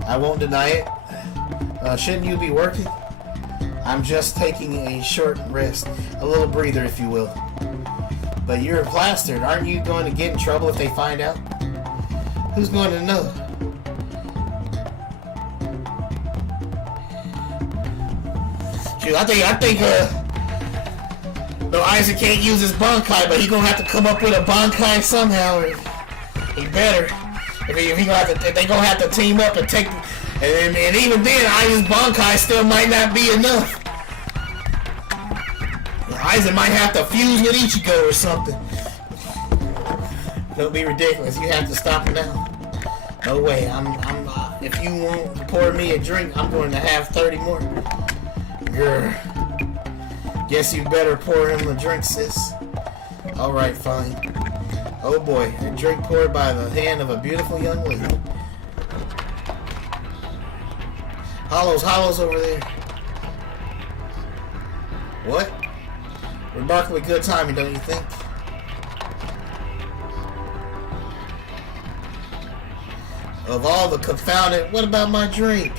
I won't deny it. Shouldn't you be working? I'm just taking a short rest. A little breather, if you will. But you're plastered. Aren't you going to get in trouble if they find out? Who's going to know? Shoot, I think, no, Isaac can't use his Bankai, but he gonna have to come up with a Bankai somehow. He better. If they gonna have to team up and take, and even then, Isaac's Bankai still might not be enough. Isaac might have to fuse with Ichigo or something. Don't be ridiculous. You have to stop him now. No way. If you won't pour me a drink, I'm going to have 30 more. Grr. Guess you better pour him a drink, sis. Alright, fine. Oh boy, a drink poured by the hand of a beautiful young lady. Hollows over there. What? Remarkably good timing, don't you think? Of all the confounded, what about my drink?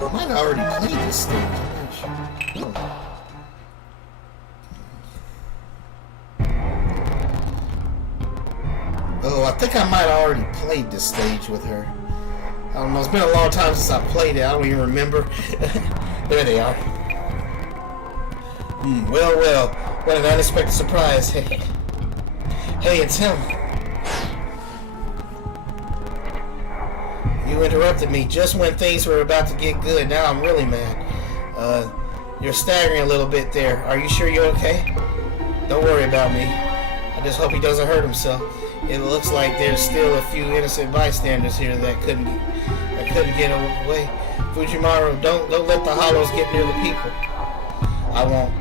I might have already played this stage. I'm not sure. Oh, I think I might have already played this stage with her. I don't know. It's been a long time since I played it. I don't even remember. There they are. Well. What an unexpected surprise. Hey, it's him. You interrupted me just when things were about to get good. Now I'm really mad. You're staggering a little bit there. Are you sure you're okay? Don't worry about me. I just hope he doesn't hurt himself. It looks like there's still a few innocent bystanders here that couldn't get away. Fujimaru, don't let the hollows get near the people. I won't.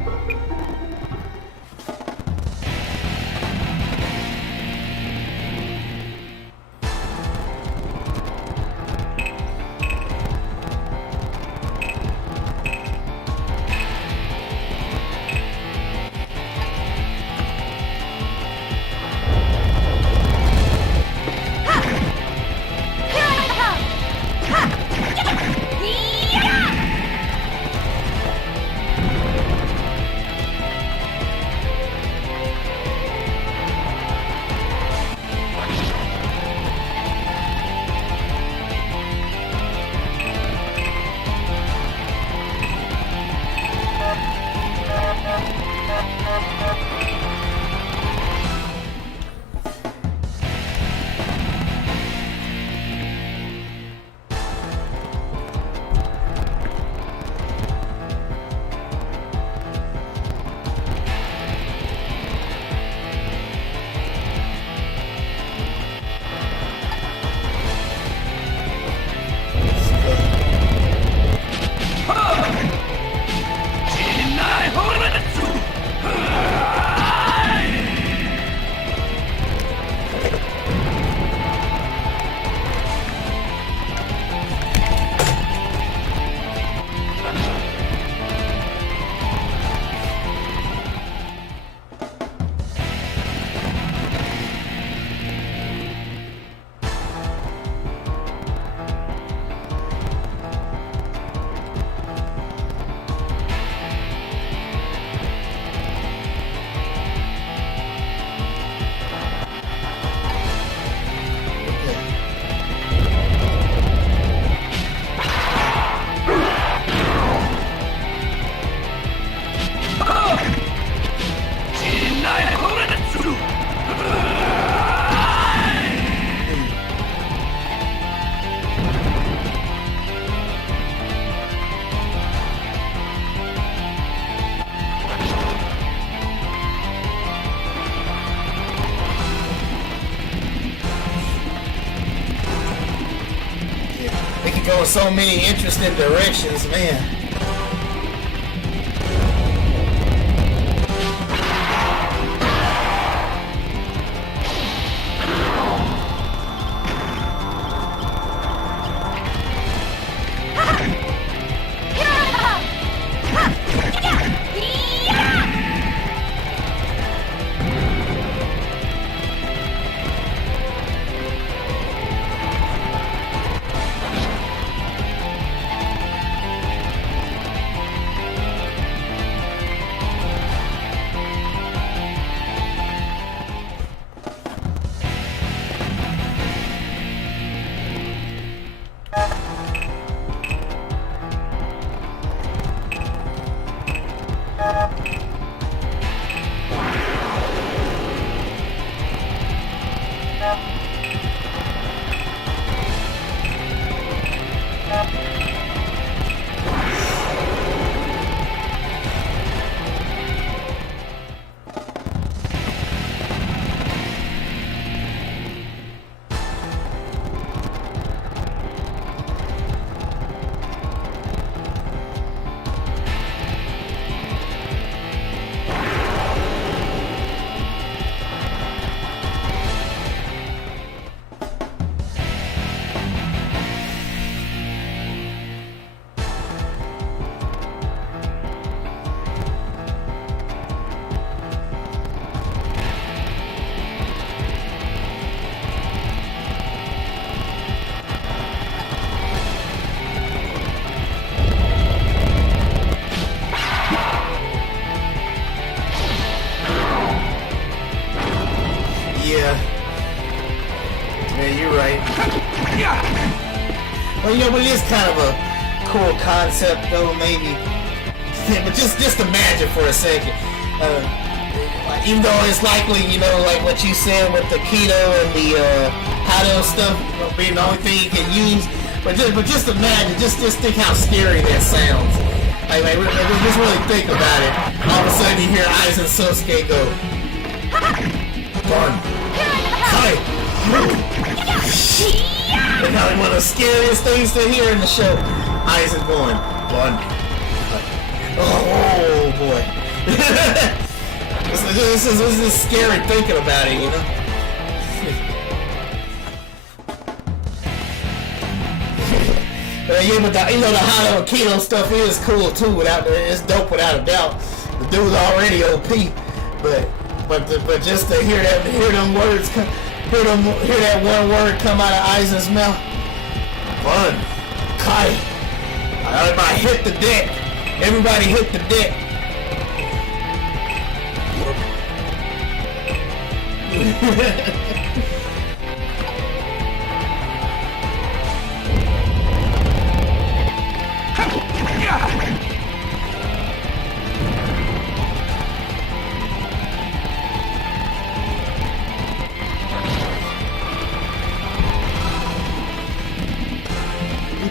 go in so many interesting directions, man. Well, you know, but it is kind of a cool concept, though, maybe. But just imagine for a second. Even though it's likely, you know, like what you said with the keto and the hado stuff being the only thing you can use. But just imagine, just think how scary that sounds. Like just really think about it. All of a sudden you hear Aizen and Sasuke go, "Run, fight!" It's probably one of the scariest things to hear in the show. Aizen going, "Run." Oh boy. This is scary thinking about it, you know? Yeah, but you know, the hot keto stuff is cool too. It's dope without a doubt. The dude's already OP, but just to hear them words, hear that one word come out of Aizen's mouth. Fun, Kai. Everybody hit the deck. Everybody hit the deck.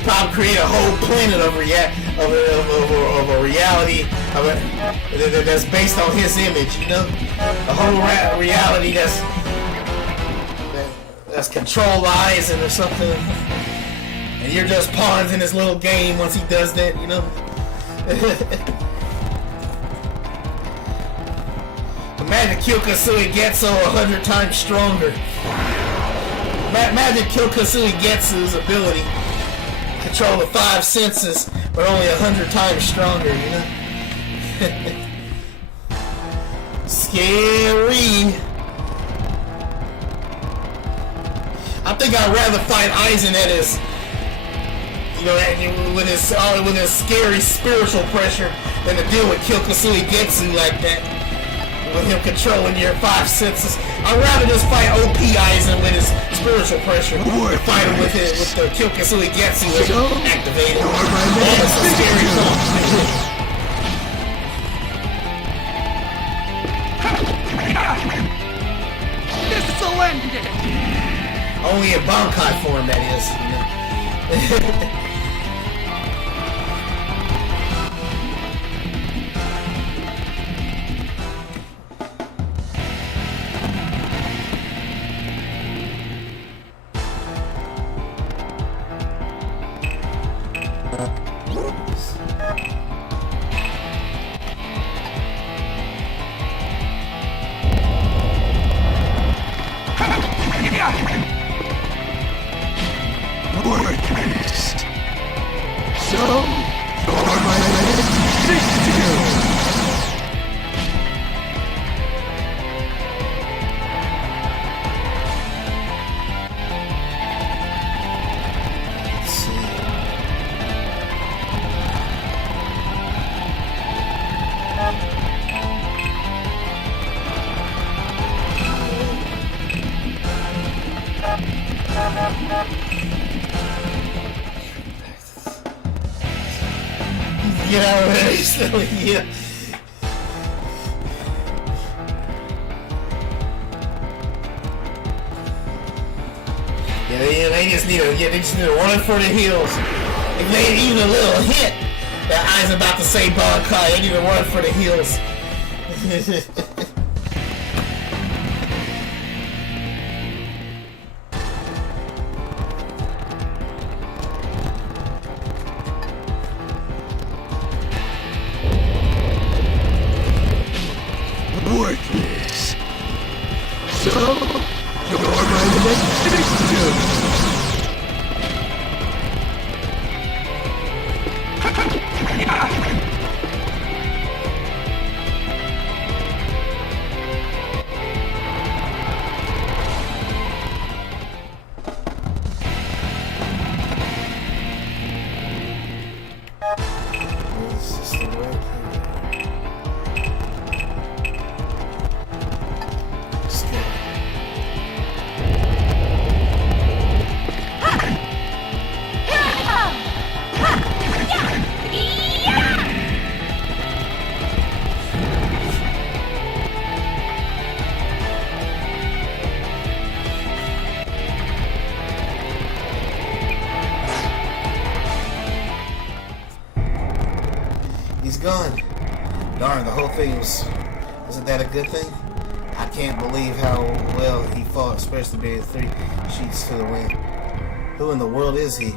Probably create a whole planet of a reality that's based on his image, you know, a whole reality that's control Aizen or something, and you're just pawns in his little game once he does that, you know. Imagine Kyokasui Getsu 100 times stronger. Imagine Kyokasui Getsu's ability. Control the 5 senses, but only 100 times stronger, you know? Scary. I think I'd rather fight Aizen at his, you know, with his scary spiritual pressure than to deal with Kyokasui Getsu like that. With him controlling your 5 senses. I'd rather just fight OP Aizen with his spiritual pressure than fight him with the Kyokasui Getsu activated. That's a scary thought. This'll end it! Only in Bankai form, that is. You know? Worthless. So, you're my victim. Get out of there, silly. Yeah. They just need to run for the hills. If they even a little hint that I's about to say Bankai, they need to run for the hills. Worthless. So, you're my victim. He's gone. Darn, the whole thing wasn't that a good thing? I can't believe how well he fought, especially being 3 sheets to the wind. Who in the world is he?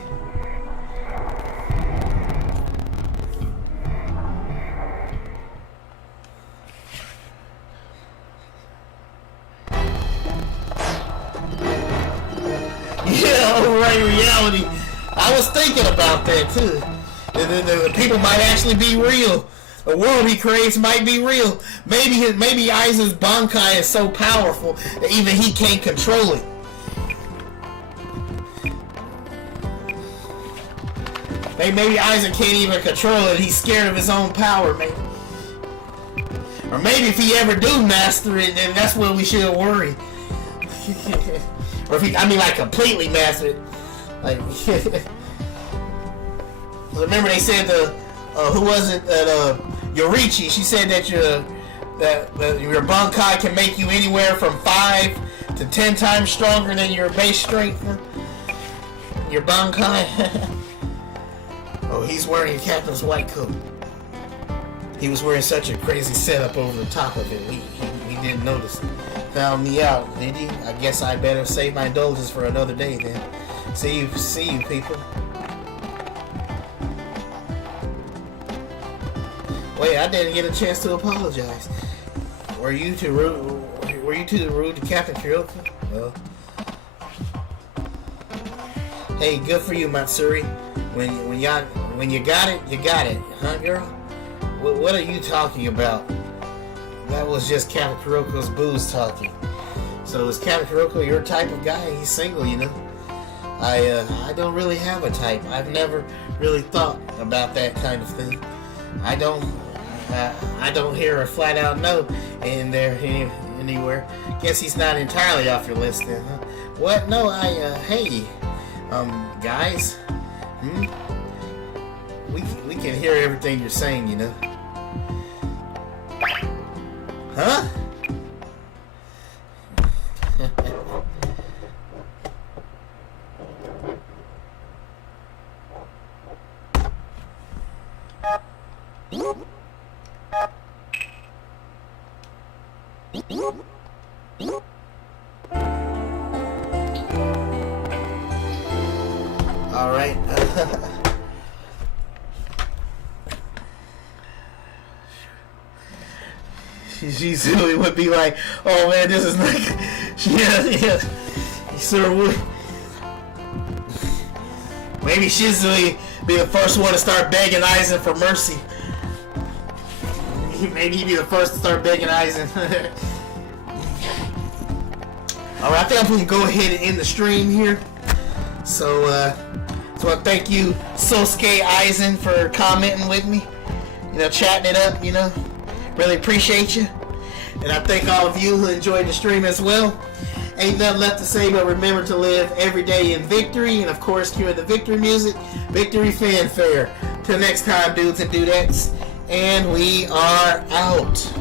Yeah, right, reality. I was thinking about that too. The people might actually be real. The world he creates might be real. Maybe Aiza's Bankai is so powerful that even he can't control it. Maybe Aiza can't even control it. He's scared of his own power, maybe. Or maybe if he ever do master it, then that's when we should worry. Or if he, like completely master it. Like, remember they said who was it? Yorichi. She said that your Bankai can make you anywhere from 5 to 10 times stronger than your base strength. Your Bankai. Oh, he's wearing a captain's white coat. He was wearing such a crazy setup over the top of it. He didn't notice. Found me out, did he? I guess I better save my indulgence for another day then. See you people. Wait, I didn't get a chance to apologize. Were you too rude to Captain Kyoka? Well. Hey, good for you, Matsuri. When you got it, huh, girl? What are you talking about? That was just Captain Kuroko's booze talking. So is Captain Kuroko your type of guy? He's single, you know. I don't really have a type. I've never really thought about that kind of thing. I don't hear a flat out no in there anywhere. Guess he's not entirely off your list then, huh? What? No, hey, guys, we can hear everything you're saying, you know. Huh? All right. She silly would be like, "Oh man, this is like, yeah, you sure would." Maybe Shizui be the first one to start begging Aizen for mercy. Maybe he'd be the first to start begging Aizen. Alright, I think I'm going to go ahead and end the stream here. So I want to thank you, Sosuke Aizen, for commenting with me. You know, chatting it up, you know. Really appreciate you. And I thank all of you who enjoyed the stream as well. Ain't nothing left to say but remember to live every day in victory. And of course, cue the victory music, victory fanfare. Till next time, dudes and dudettes. And we are out.